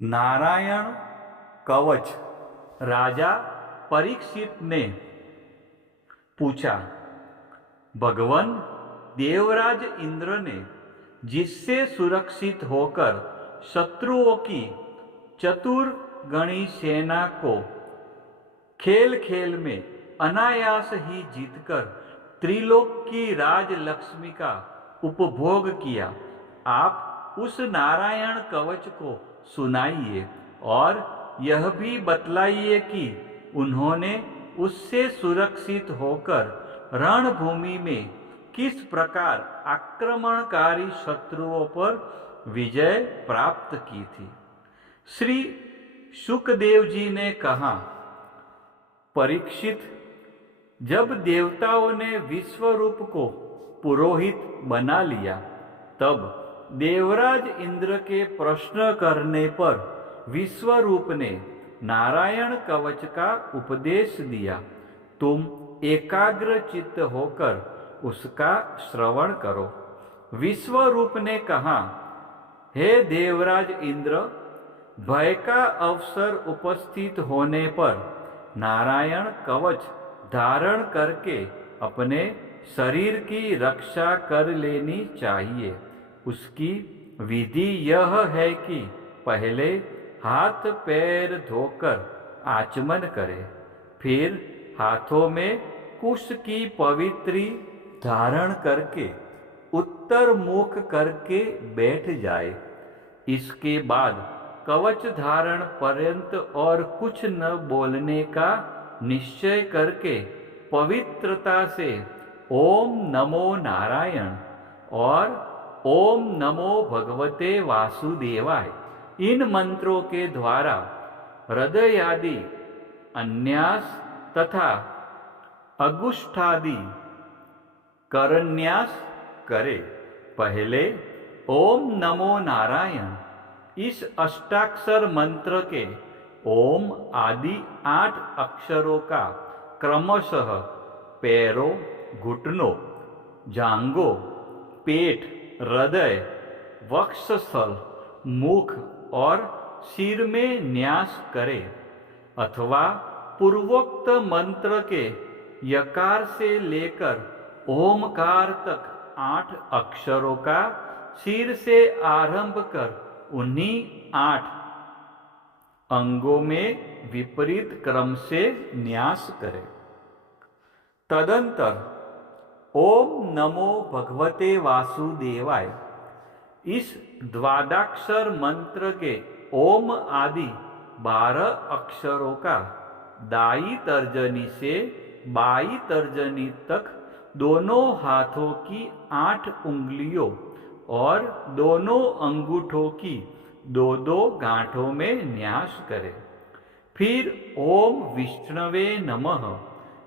नारायण कवच। राजा परीक्षित ने पूछा, भगवान देवराज इंद्र ने जिससे सुरक्षित होकर शत्रुओं की चतुर्गणी सेना को खेल खेल में अनायास ही जीतकर त्रिलोक की राजलक्ष्मी का उपभोग किया, आप उस नारायण कवच को सुनाइए और यह भी बतलाइए कि उन्होंने उससे सुरक्षित होकर रणभूमि में किस प्रकार आक्रमणकारी शत्रुओं पर विजय प्राप्त की थी। श्री शुकदेव जी ने कहा, परीक्षित, जब देवताओं ने विश्वरूप को पुरोहित बना लिया, तब देवराज इंद्र के प्रश्न करने पर विश्वरूप ने नारायण कवच का उपदेश दिया। तुम एकाग्र चित्त होकर उसका श्रवण करो। विश्वरूप ने कहा, हे देवराज इंद्र, भय का अवसर उपस्थित होने पर नारायण कवच धारण करके अपने शरीर की रक्षा कर लेनी चाहिए। उसकी विधि यह है कि पहले हाथ पैर धोकर आचमन करे, फिर हाथों में कुश की पवित्री धारण करके उत्तर मुख करके बैठ जाए। इसके बाद कवच धारण पर्यंत और कुछ न बोलने का निश्चय करके पवित्रता से ओम नमो नारायण और ओम नमो भगवते वासुदेवाय इन मंत्रों के द्वारा हृदयादि अन्यास तथा अगुष्ठादि करन्यास करे। पहले ओम नमो नारायण इस अष्टाक्षर मंत्र के ओम आदि 8 अक्षरों का क्रमशः पैरों, घुटनों, जांघों, पेट, हृदय, वक्षस्थल, मुख और सिर में न्यास करे, अथवा पूर्वोक्त मंत्र के यकार से लेकर ओमकार तक 8 अक्षरों का सिर से आरंभ कर उन्हीं 8 अंगों में विपरीत क्रम से न्यास करे। तदंतर ओम नमो भगवते वासुदेवाय इस द्वादक्षर मंत्र के ओम आदि 12 अक्षरों का दाई तर्जनी से बाई तर्जनी तक दोनों हाथों की 8 उंगलियों और दोनों अंगूठों की 2-2 गांठों में न्यास करे। फिर ओम विष्णवे नमः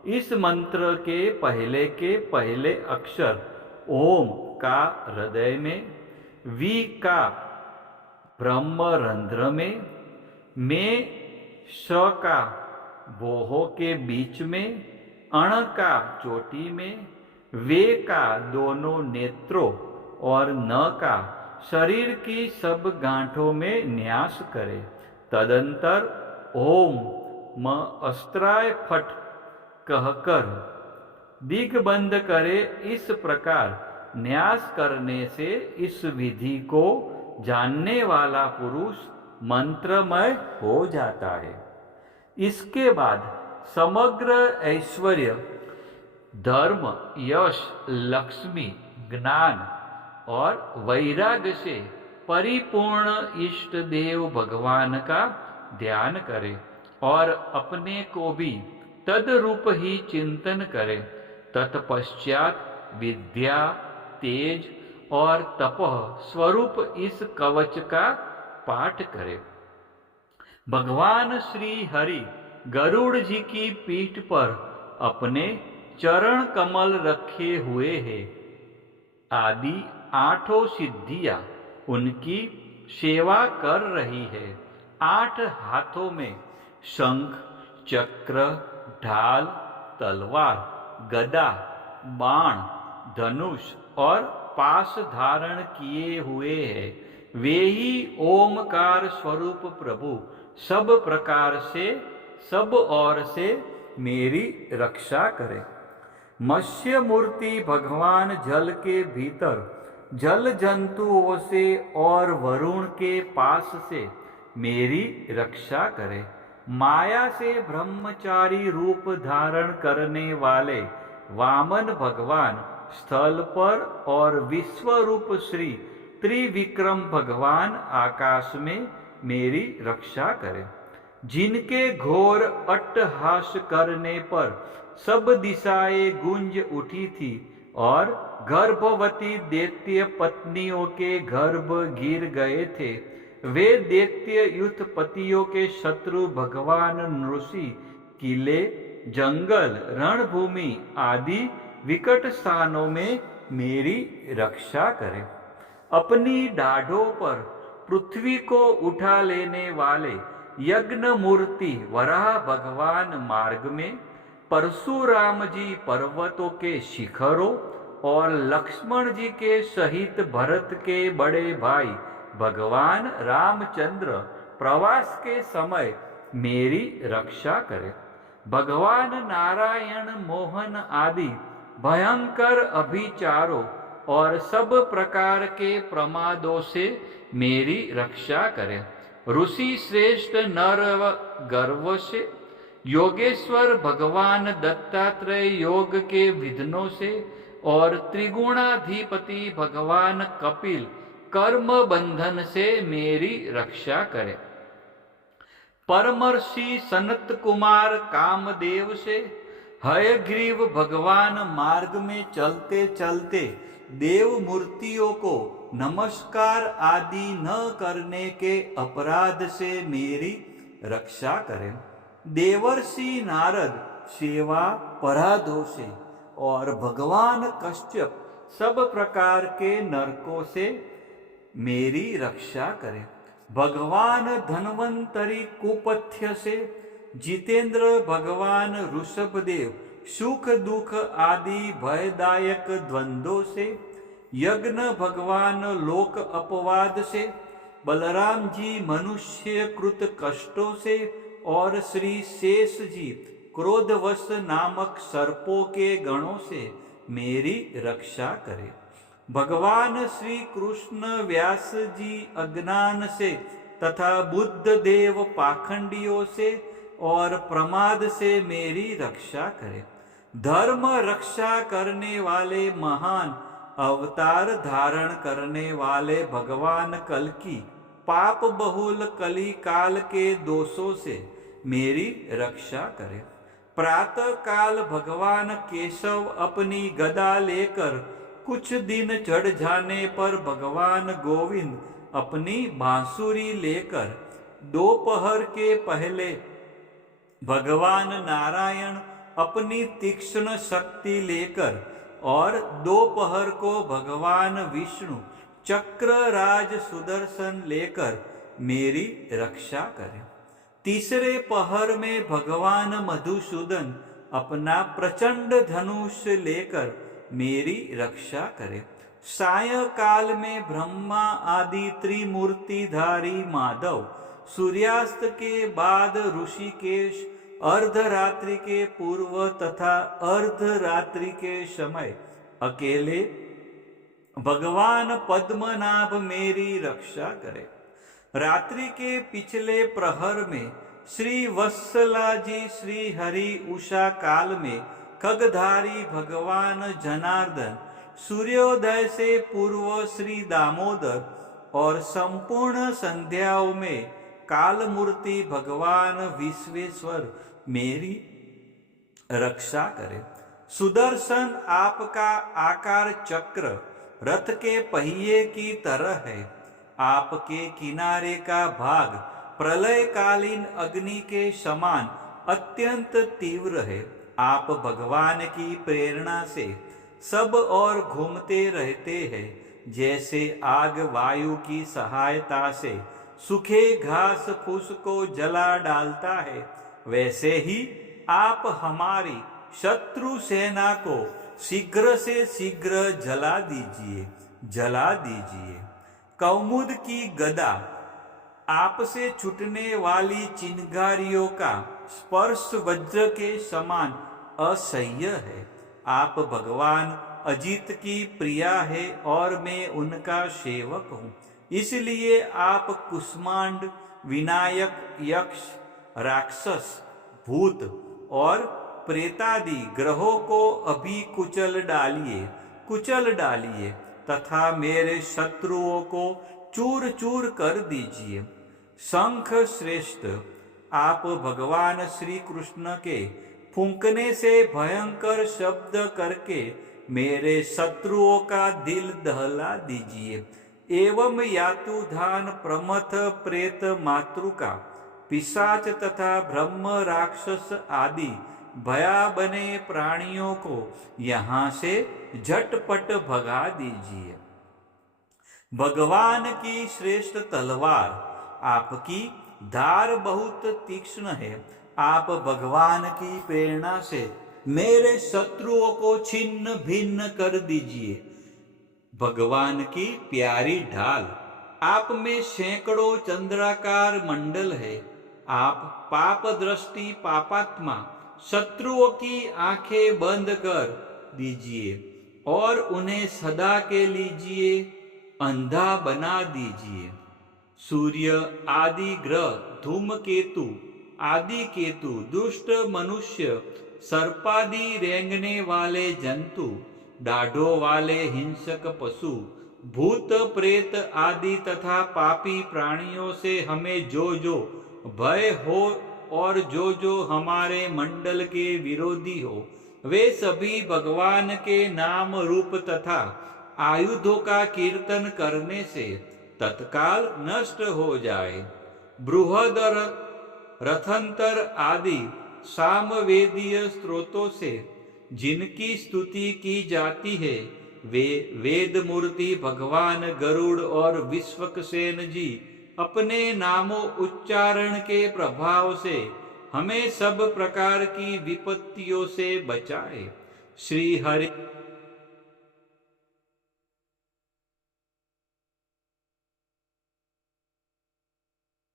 इस मंत्र के पहले अक्षर ओम का हृदय में, वी का ब्रह्मरंध्र में, श का बोहों के बीच में, अण का चोटी में, वे का दोनों नेत्रों और न का शरीर की सब गांठों में न्यास करे। तदंतर ओम म अस्त्राय फट कहकर दिग्बंध करे। इस प्रकार न्यास करने से इस विधि को जानने वाला पुरुष मंत्रमय हो जाता है। इसके बाद समग्र ऐश्वर्य, धर्म, यश, लक्ष्मी, ज्ञान और वैराग्य से परिपूर्ण इष्ट देव भगवान का ध्यान करे और अपने को भी तदरूप ही चिंतन करे। तत्पश्चात विद्या, तेज और तपः स्वरूप इस कवच का पाठ करे। भगवान श्री हरि गरुड़ जी की पीठ पर अपने चरण कमल रखे हुए हैं। आदि 8 सिद्धियां उनकी सेवा कर रही है। 8 हाथों में शंख, चक्र, ढाल, तलवार, गदा, बाण, धनुष और पाश धारण किए हुए हैं। वे ही ओमकार स्वरूप प्रभु सब प्रकार से सब ओर से मेरी रक्षा करे। मत्स्य मूर्ति भगवान जल के भीतर जल जंतुओं से और वरुण के पास से मेरी रक्षा करे। माया से ब्रह्मचारी रूप धारण करने वाले वामन भगवान स्थल पर और विश्वरूप श्री त्रिविक्रम भगवान आकाश में मेरी रक्षा करे। जिनके घोर अट्टहास करने पर सब दिशाएं गूंज उठी थी और गर्भवती दैत्य पत्नियों के गर्भ गिर गए थे, वे दैत्य युद्धपतियों के शत्रु भगवान नृषि किले, जंगल, रणभूमि आदि विकट स्थानों में मेरी रक्षा करें। अपनी डाढ़ों पर पृथ्वी को उठा लेने वाले यज्ञ मूर्ति वराह भगवान मार्ग में, परशुराम जी पर्वतों के शिखरों और लक्ष्मण जी के सहित भरत के बड़े भाई भगवान रामचंद्र प्रवास के समय मेरी रक्षा करे। भगवान नारायण मोहन आदि भयंकर अभिचारों और सब प्रकार के प्रमादों से मेरी रक्षा करें। ऋषि श्रेष्ठ नर गर्व से, योगेश्वर भगवान दत्तात्रेय योग के विघ्नों से और त्रिगुणाधिपति भगवान कपिल कर्म बंधन से मेरी रक्षा करें। परमर्षि सनत कुमार कामदेव से, हयग्रीव भगवान मार्ग में चलते चलते देव मूर्तियों को नमस्कार आदि न करने के अपराध से मेरी रक्षा करें। देवर्षि नारद सेवा पराधों से और भगवान कश्यप सब प्रकार के नरकों से मेरी रक्षा करें। भगवान धन्वंतरी कुपथ्य से, जितेंद्र भगवान ऋषभदेव सुख दुख आदि भयदायक द्वंद्वों से, यज्ञ भगवान लोक अपवाद से, बलराम जी मनुष्य कृत कष्टों से और श्री शेष जी क्रोधवश नामक सर्पों के गणों से मेरी रक्षा करे। भगवान श्री कृष्ण व्यास जी अज्ञान से तथा बुद्ध देव पाखंडियों से और प्रमाद से मेरी रक्षा करे। धर्म रक्षा करने वाले महान अवतार धारण करने वाले भगवान कल्कि पाप बहुल कली काल के दोषों से मेरी रक्षा करे। प्रातः काल भगवान केशव अपनी गदा लेकर कुछ दिन चढ़ जाने पर भगवान गोविंद अपनी बांसुरी लेकर, दोपहर के पहले भगवान नारायण अपनी तीक्ष्ण शक्ति लेकर और दोपहर को भगवान विष्णु चक्र राज सुदर्शन लेकर मेरी रक्षा करें। तीसरे पहर में भगवान मधुसूदन अपना प्रचंड धनुष लेकर मेरी रक्षा करे। सायंकाल में ब्रह्मा आदि त्रिमूर्तिधारी माधव, सूर्यास्त के बाद ऋषिकेश, अर्धरात्रि के पूर्व तथा अर्धरात्रि के समय अकेले भगवान पद्मनाभ मेरी रक्षा करे। रात्रि के पिछले प्रहर में श्री वत्सला जी, श्री हरि उषा काल में खगधारी भगवान जनार्दन, सूर्योदय से पूर्व श्री दामोदर और संपूर्ण संध्याओं में काल मूर्ति भगवान विश्वेश्वर मेरी रक्षा करे। सुदर्शन आपका आकार चक्र रथ के पहिए की तरह है। आपके किनारे का भाग प्रलयकालीन अग्नि के समान अत्यंत तीव्र है। आप भगवान की प्रेरणा से सब और घूमते रहते हैं। जैसे आग वायु की सहायता से सूखे घास फूस को जला डालता है, वैसे ही आप हमारी शत्रु सेना को शीघ्र से शीघ्र जला दीजिए। कौमुद की गदा, आपसे छूटने वाली चिंगारियों का स्पर्श वज्र के समान असह्य है। आप भगवान अजित की प्रिया है और मैं उनका सेवक हूँ, इसलिए आप कुष्मांड, विनायक, यक्ष, राक्षस, भूत और प्रेतादि ग्रहों को अभी कुचल डालिए तथा मेरे शत्रुओं को चूर चूर कर दीजिए। शंख श्रेष्ठ, आप भगवान श्री कृष्ण के फूंकने से भयंकर शब्द करके मेरे शत्रुओं का दिल दहला दीजिए। एवं यातुधान, प्रमथ, प्रेत, मातृका, पिशाच तथा ब्रह्म राक्षस आदि भयाबने प्राणियों को यहाँ से झटपट भगा दीजिए। भगवान की श्रेष्ठ तलवार, आपकी धार बहुत तीक्ष्ण है। आप भगवान की प्रेरणा से मेरे शत्रुओं को छिन्न भिन्न कर दीजिए। भगवान की प्यारी ढाल, आप में सैकड़ों चंद्राकार मंडल है। आप पाप दृष्टि पापात्मा शत्रुओं की आंखें बंद कर दीजिए और उन्हें सदा के लिए अंधा बना दीजिए। सूर्य आदि ग्रह, धूमकेतु आदि केतु, दुष्ट मनुष्य, सर्पादि रेंगने वाले जंतु, दाढ़ों वाले हिंसक पशु, भूत प्रेत आदि तथा पापी प्राणियों से हमें जो जो भय हो और जो जो हमारे मंडल के विरोधी हो, वे सभी भगवान के नाम रूप तथा आयुधों का कीर्तन करने से तत्काल नष्ट हो जाए। बृहदर, रथंतर आदि सामवेदीय स्त्रोतों से जिनकी स्तुति की जाती है, वे वेद मूर्ति भगवान गरुड़ और विश्वक्सेन जी अपने नामों उच्चारण के प्रभाव से हमें सब प्रकार की विपत्तियों से बचाए। श्री हरि।